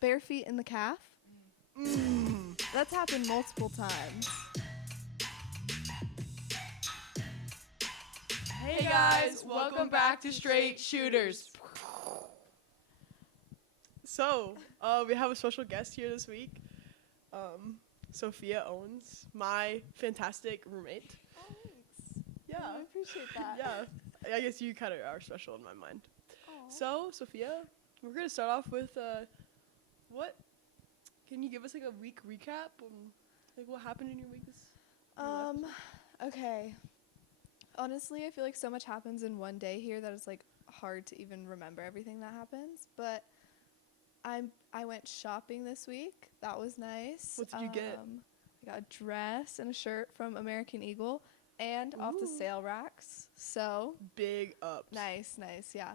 bare feet in the calf. That's happened multiple times. Hey guys, welcome back to Straight Shooters. So, we have a special guest here this week. Sophia Owens, my fantastic roommate. Oh, thanks. Yeah. I appreciate that. Yeah. I guess you kind of are special in my mind. Aw. So, Sophia, we're going to start off with, what? Can you give us, like, a week recap on, like, what happened in your week Okay. Honestly, I feel like so much happens in one day here that it's, like, hard to even remember everything that happens. But I went shopping this week. That was nice. What did you get? I got a dress and a shirt from American Eagle and off the sale racks. So Big ups. nice, yeah.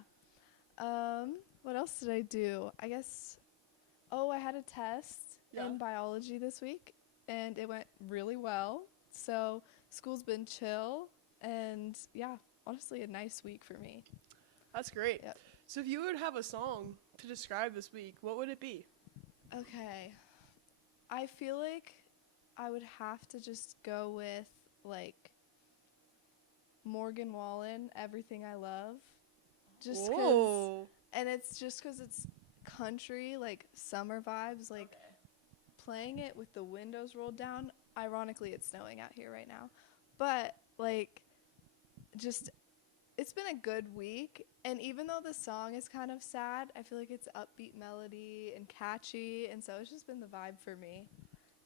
What else did I do? I guess, I had a test in biology this week, and it went really well. So school's been chill, and yeah, honestly, a nice week for me. That's great. Yep. So, if you would have a song to describe this week, what would it be? Okay. I feel like I would have to just go with, like, Morgan Wallen, Everything I Love. Just 'cause, Whoa. and it's just 'cause it's country, like, summer vibes, like, playing it with the windows rolled down. Ironically, it's snowing out here right now. But, like, just, it's been a good week. And even though the song is kind of sad, I feel like it's upbeat melody and catchy. And so it's just been the vibe for me.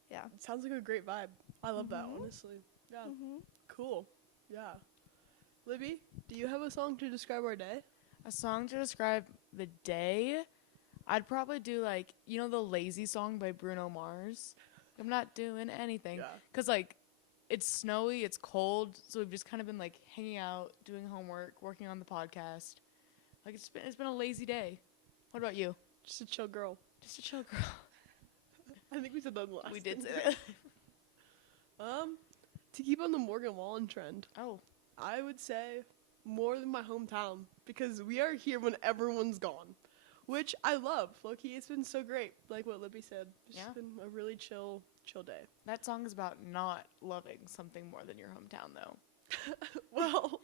Yeah. It sounds like a great vibe. I love that, honestly. Yeah. Cool. Yeah. Libby, do you have a song to describe our day? A song to describe the day? I'd probably do, like, you know the Lazy song by Bruno Mars? I'm not doing anything. Yeah. Because, like, it's snowy, it's cold, so we've just kind of been, like, hanging out, doing homework, working on the podcast. Like, it's been a lazy day. What about you? Just a chill girl. Just a chill girl. I think we said that in the last We did one. say that. To keep on the Morgan Wallen trend, Oh. I would say more than my hometown because we are here when everyone's gone, which I love. Low-key, it's been so great. Like what Libby said, it's Yeah. been a really chill day. That song is about not loving something more than your hometown, though. Well,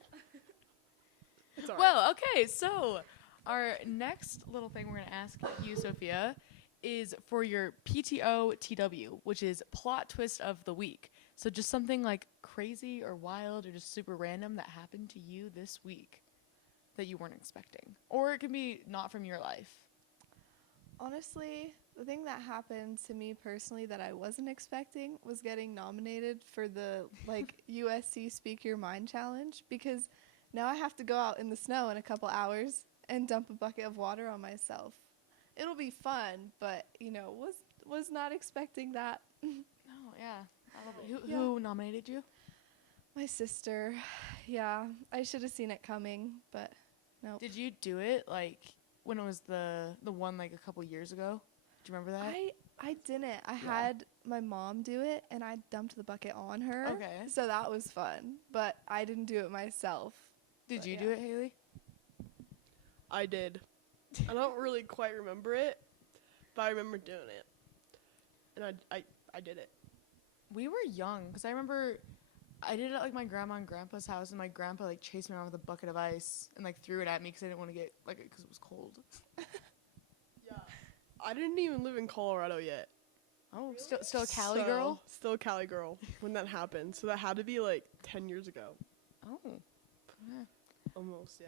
it's all right. Well, okay, so our next little thing we're going to ask you, Sophia, is for your PTO TW, which is plot twist of the week. So just something like crazy or wild or just super random that happened to you this week that you weren't expecting. Or it can be not from your life. Honestly, the thing that happened to me personally that I wasn't expecting was getting nominated for the, like, USC Speak Your Mind Challenge, because now I have to go out in the snow in a couple hours and dump a bucket of water on myself. It'll be fun, but, was not expecting that. Oh, yeah. I love it. Yeah. Who nominated you? My sister, yeah, I should have seen it coming, but no. Did you do it, like, when it was the one, like, a couple years ago? Do you remember that? I didn't. I had my mom do it, and I dumped the bucket on her. Okay. So that was fun, but I didn't do it myself. Did But you yeah. do it, Haley? I did. I don't really quite remember it, but I remember doing it, and I did it. We were young, because I remember I did it at, like, my grandma and grandpa's house, and my grandpa, like, chased me around with a bucket of ice and, like, threw it at me because I didn't want to get, like, because it was cold. Yeah. I didn't even live in Colorado yet. Oh, still a Cali girl? Still a Cali girl when that happened. So that had to be like 10 years ago. Oh. Yeah. Almost, yeah.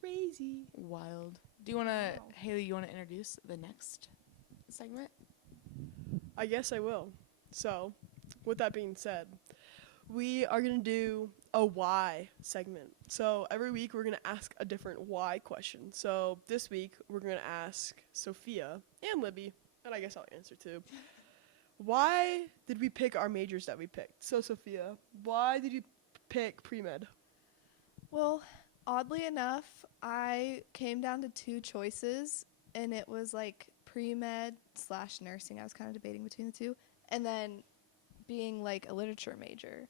Crazy. Wild. Do you want to, Wow. Haley, you want to introduce the next segment? I guess I will. So, with that being said, we are going to do a why segment. So, every week we're going to ask a different why question. So, this week we're going to ask Sophia and Libby, and I guess I'll answer too. Why did we pick our majors that we picked? So, Sophia, why did you pick pre-med? Well, oddly enough, I came down to two choices, and it was like pre-med / nursing. I was kind of debating between the two, and then being like a literature major.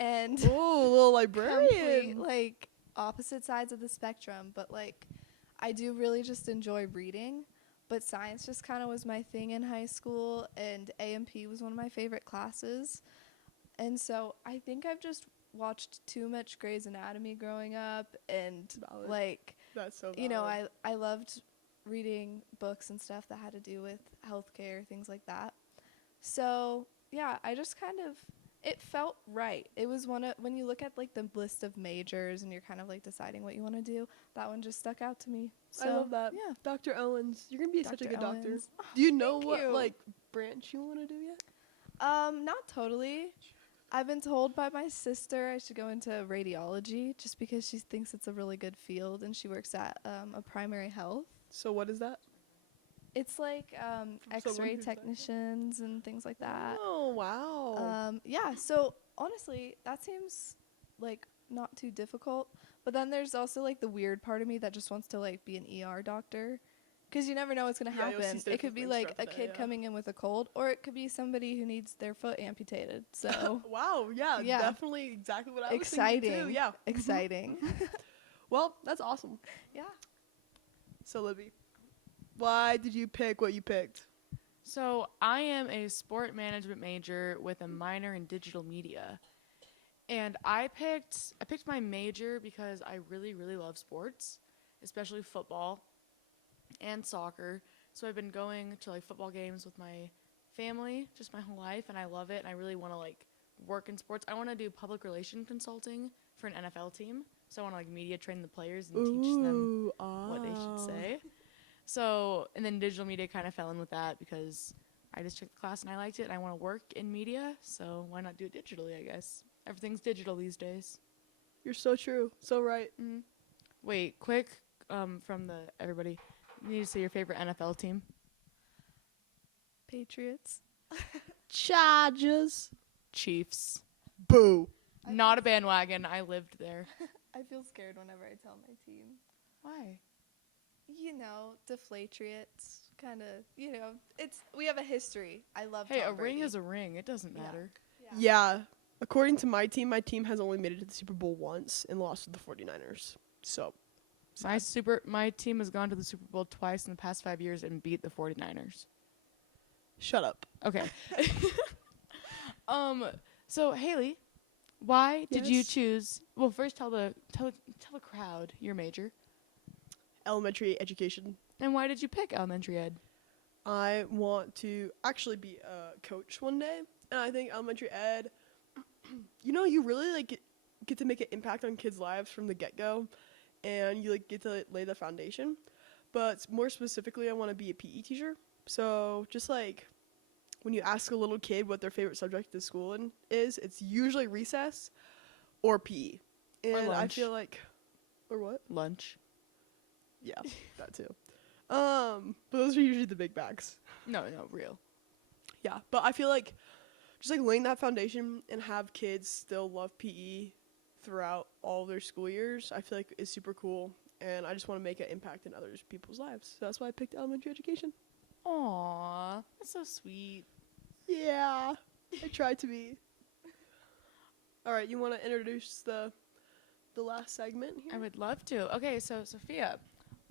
And Oh, a little librarian. complete, like, opposite sides of the spectrum, but like I do really just enjoy reading, but science just kind of was my thing in high school, and A&P was one of my favorite classes. And so I think I've just watched too much Grey's Anatomy growing up, and Valid. like, That's so you know, valid. I loved reading books and stuff that had to do with healthcare, things like that. So yeah, I just kind of, it felt right. It was one of, when you look at like the list of majors and you're kind of like deciding what you want to do, that one just stuck out to me. So I love that. yeah. Dr. Owens, you're going to be such a Dr. good doctor. Owens. Do you know Thank what, you. like, branch you want to do yet? Not totally. I've been told by my sister I should go into radiology just because she thinks it's a really good field, and she works at a primary health. So what is that? It's like someone X-ray who's like- technicians and things like that. Oh, wow. Yeah, so honestly, that seems like not too difficult. But then there's also like the weird part of me that just wants to like be an ER doctor. Because you never know what's going to Yeah, you'll see happen. stuff It could with be wings like throughout a the day, kid yeah. coming in with a cold, or it could be somebody who needs their foot amputated. So Wow, yeah, yeah. definitely exactly what I was thinking exciting. too. Yeah. Exciting. Well, that's awesome. Yeah. So, Libby, why did you pick what you picked? So I am a sport management major with a minor in digital media. And I picked my major because I really, really love sports, especially football and soccer. So I've been going to like football games with my family just my whole life, and I love it, and I really want to like work in sports. I want to do public relation consulting for an NFL team. So I want to like media train the players and teach them what they should say. So, and then digital media kind of fell in with that because I just took the class and I liked it, and I want to work in media, so why not do it digitally, I guess. Everything's digital these days. You're so true. So right. Mm-hmm. Wait, quick, from everybody, you need to say your favorite NFL team. Patriots. Chargers. Chiefs. Boo. Not a bandwagon. I lived there. I feel scared whenever I tell my team. Why? You know, deflatriots. Kind of, you know, we have a history. I love Hey, Tom a ring Brady. is a ring. It doesn't Yeah. matter. Yeah. According to my team has only made it to the Super Bowl once and lost to the 49ers. So, My team has gone to the Super Bowl twice in the past 5 years and beat the 49ers. shut up. Okay. So Haley, why did you Yes? choose? Well, first tell the crowd your major, Elementary education. and why did you pick elementary ed? I want to actually be a coach one day, and I think elementary ed, you know, you really like get to make an impact on kids' lives from the get-go, and you like get to lay the foundation. But more specifically, I want to be a PE teacher. So just like when you ask a little kid what their favorite subject in school is, it's usually recess or PE. And I lunch. feel like, or what? Lunch. Yeah, that too. But those are usually the big bags. No, real. Yeah, but I feel like just like laying that foundation and have kids still love PE throughout all their school years, I feel like is super cool, and I just want to make an impact in other people's lives. So that's why I picked elementary education. Aw, that's so sweet. Yeah, I tried to be. All right, you want to introduce the last segment here? I would love to. Okay, so Sophia,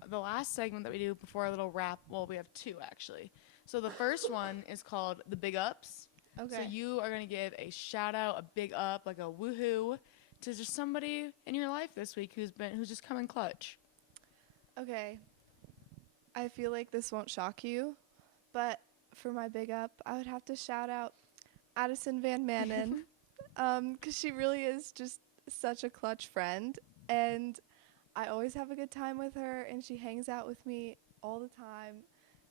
the last segment that we do before our little wrap, well, we have two actually. So the first one is called the Big Ups. Okay. So you are going to give a shout out, a big up, like a woohoo to just somebody in your life this week who's just come in clutch. Okay. I feel like this won't shock you, but for my big up, I would have to shout out Addison Van Manen, 'cause she really is just such a clutch friend, and I always have a good time with her, and she hangs out with me all the time.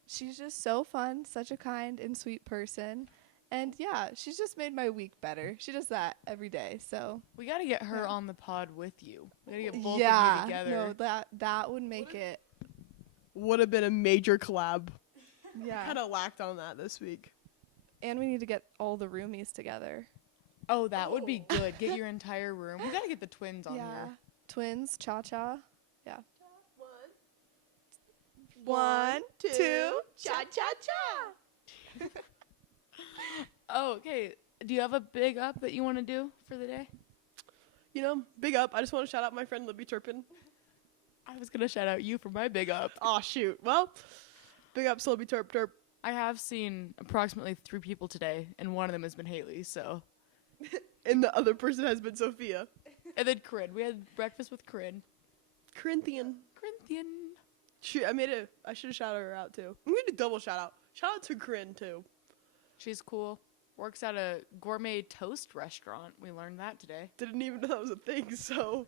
She's just so fun, such a kind and sweet person, and yeah, she's just made my week better. She does that every day, so We got to get her Yeah. on the pod with you. We got to get both yeah, of you together. no, that would make it. Would have been a major collab. Yeah, Kind of lacked on that this week. and we need to get all the roomies together. Oh, that would be good. Get your entire room. We got to get the twins on here. Twins, cha-cha. Yeah. One, two, cha-cha-cha. Oh, okay. Do you have a big up that you want to do for the day? You know, big up. I just want to shout out my friend Libby Turpin. I was going to shout out you for my big up. Aw, shoot. Well, Big up, Slobby Terp Terp. I have seen approximately 3 people today, and one of them has been Haley. So, And the other person has been Sophia. and then Corinne. We had breakfast with Corinne. Corinthian. Corinthian. Shoot, I should have shouted her out too. I'm gonna do double shout out. Shout out to Corinne too. She's cool. Works at a gourmet toast restaurant. We learned that today. Didn't even know that was a thing, so.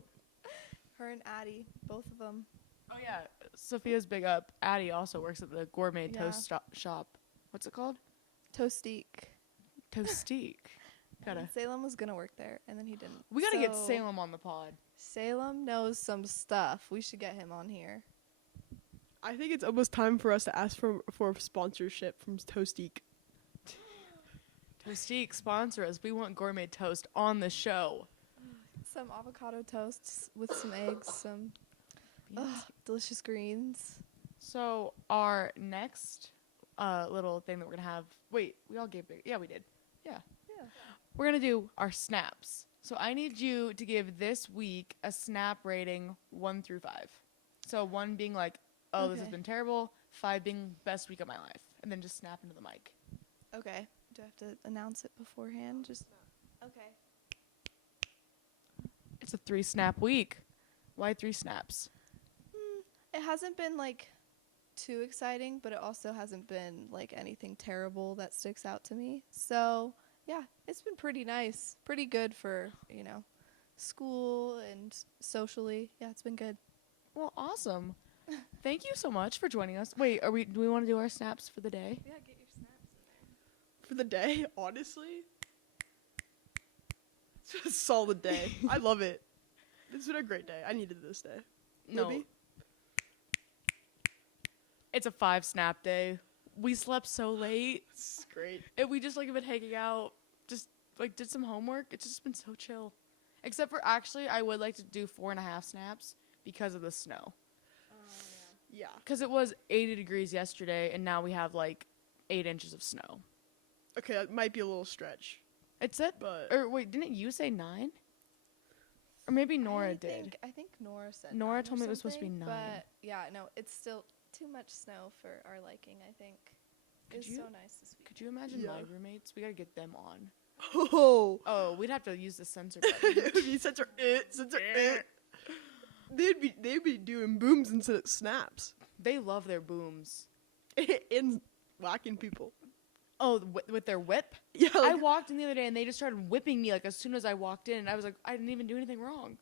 Her and Addie, both of them. Oh yeah, Sophia's big up. Addie also works at the gourmet Yeah. toast shop. What's it called? Toastique. Toastique. Gotta. Salem was gonna work there, and then he didn't. We gotta get So, Salem on the pod. Salem knows some stuff. We should get him on here. I think it's almost time for us to ask for sponsorship from Toastique. Toastique, sponsor us. We want gourmet toast on the show. Some avocado toasts with some eggs, some delicious greens. So our next little thing that we're gonna have. Wait, we all gave big. Yeah, we did. Yeah. Yeah. We're gonna do our snaps. So I need you to give this week a snap rating 1 through 5. So 1 being like, oh, this has Okay. been terrible. 5 being best week of my life, and then just snap into the mic. Okay. Do I have to announce it beforehand? Just okay. It's a 3 snap week. Why 3 snaps? It hasn't been like too exciting, but it also hasn't been like anything terrible that sticks out to me. So yeah, it's been pretty nice, pretty good for school and socially. Yeah, it's been good. Well, awesome. Thank you so much for joining us. Wait, do we want to do our snaps for the day? Yeah, get your snaps in there. For the day, honestly. It's been a solid day. I love it. It's been a great day. I needed this day. No. Libby? It's a 5 snap day. We slept so late. It's great. And we just like have been hanging out, just like did some homework. It's just been so chill. Except for actually, I would like to do 4.5 snaps because of the snow. Yeah. Because it was 80 degrees yesterday, and now we have like 8 inches of snow. Okay, that might be a little stretch. It said, But or wait, didn't you say 9? Or maybe Nora did. I think Nora said. Nora 9 or told me it was supposed to be something, 9. But yeah, no, it's still too much snow for our liking. I think. It's you- so nice this week. Could you imagine Yeah. my roommates? We gotta get them on. oh, Oh, we'd have to use the censor button. it would be censor it. They'd be doing booms instead of snaps They love their booms. and whacking people. Oh, with their whip? Yeah, I walked in the other day and they just started whipping me like as soon as I walked in. I was like, I didn't even do anything wrong.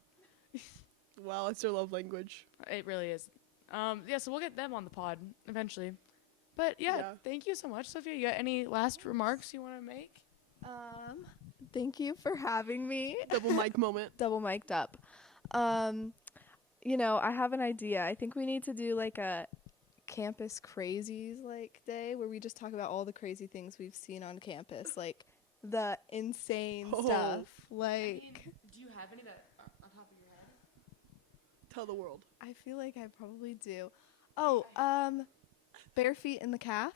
well, it's their love language. It really is. Yeah, so we'll get them on the pod eventually. But yeah, thank you so much, Sophia. You got any last remarks you want to make? Thank you for having me. Double mic moment. Double mic'd up. I have an idea. I think we need to do like a campus crazies like day where we just talk about all the crazy things we've seen on campus, like the insane stuff. Like, do you have any that are on top of your head? Tell the world. I feel like I probably do. Oh, bare feet in the calf.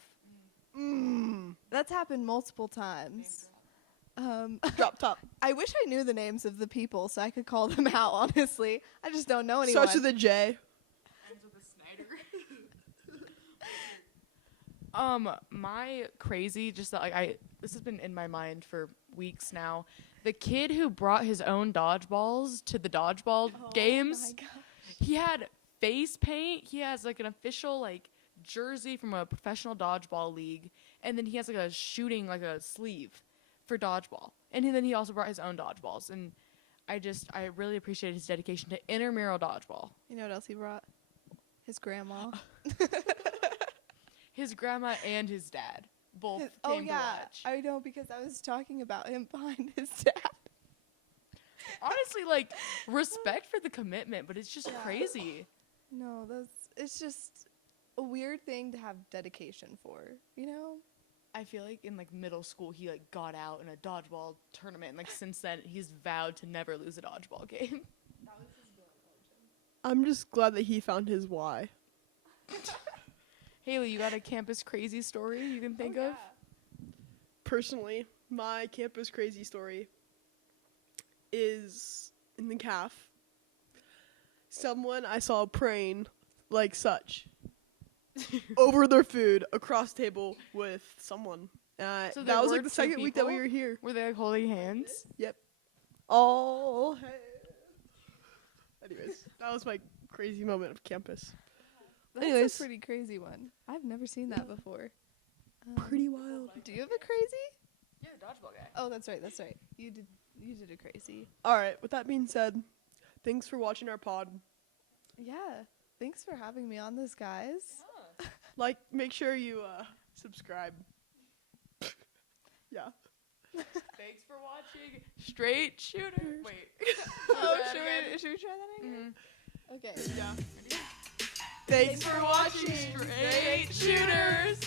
That's happened multiple times. Drop top. I wish I knew the names of the people so I could call them out, honestly. I just don't know anyone. Starts with a J. Ends with a Snyder. My crazy, just that like this has been in my mind for weeks now. The kid who brought his own dodgeballs to the dodgeball games. Oh my gosh. He had face paint. He has like an official like jersey from a professional dodgeball league, and then he has like a shooting like a sleeve for dodgeball. And then he also brought his own dodgeballs, and I really appreciate his dedication to intramural dodgeball. You know what else he brought? His grandma. His grandma and his dad both came to watch. I know because I was talking about him behind his dad. Honestly, like respect for the commitment, but it's just crazy. No, it's just a weird thing to have dedication for, you know? I feel like in like middle school he like got out in a dodgeball tournament, and like since then he's vowed to never lose a dodgeball game. I'm just glad that he found his why. Haley, you got a campus crazy story you can think of? Personally, my campus crazy story is in the calf. Someone I saw praying like such. over their food across the table with someone. So there that was were like the two second week that we people? were here. Were they like holding hands? All hands. Anyways, that was my crazy moment of campus. That's Anyways. a pretty crazy one. I've never seen that before. Pretty wild. Do you have a crazy? Yeah, dodgeball guy. Oh, that's right. That's right. You did a crazy. All right. With that being said, thanks for watching our pod. Yeah. Thanks for having me on this, guys. Like, make sure you subscribe. Yeah. Thanks for watching Straight Shooter. Wait. Oh, Say that should again. we try that again? Okay. Yeah. Thanks for watching Straight Shooters.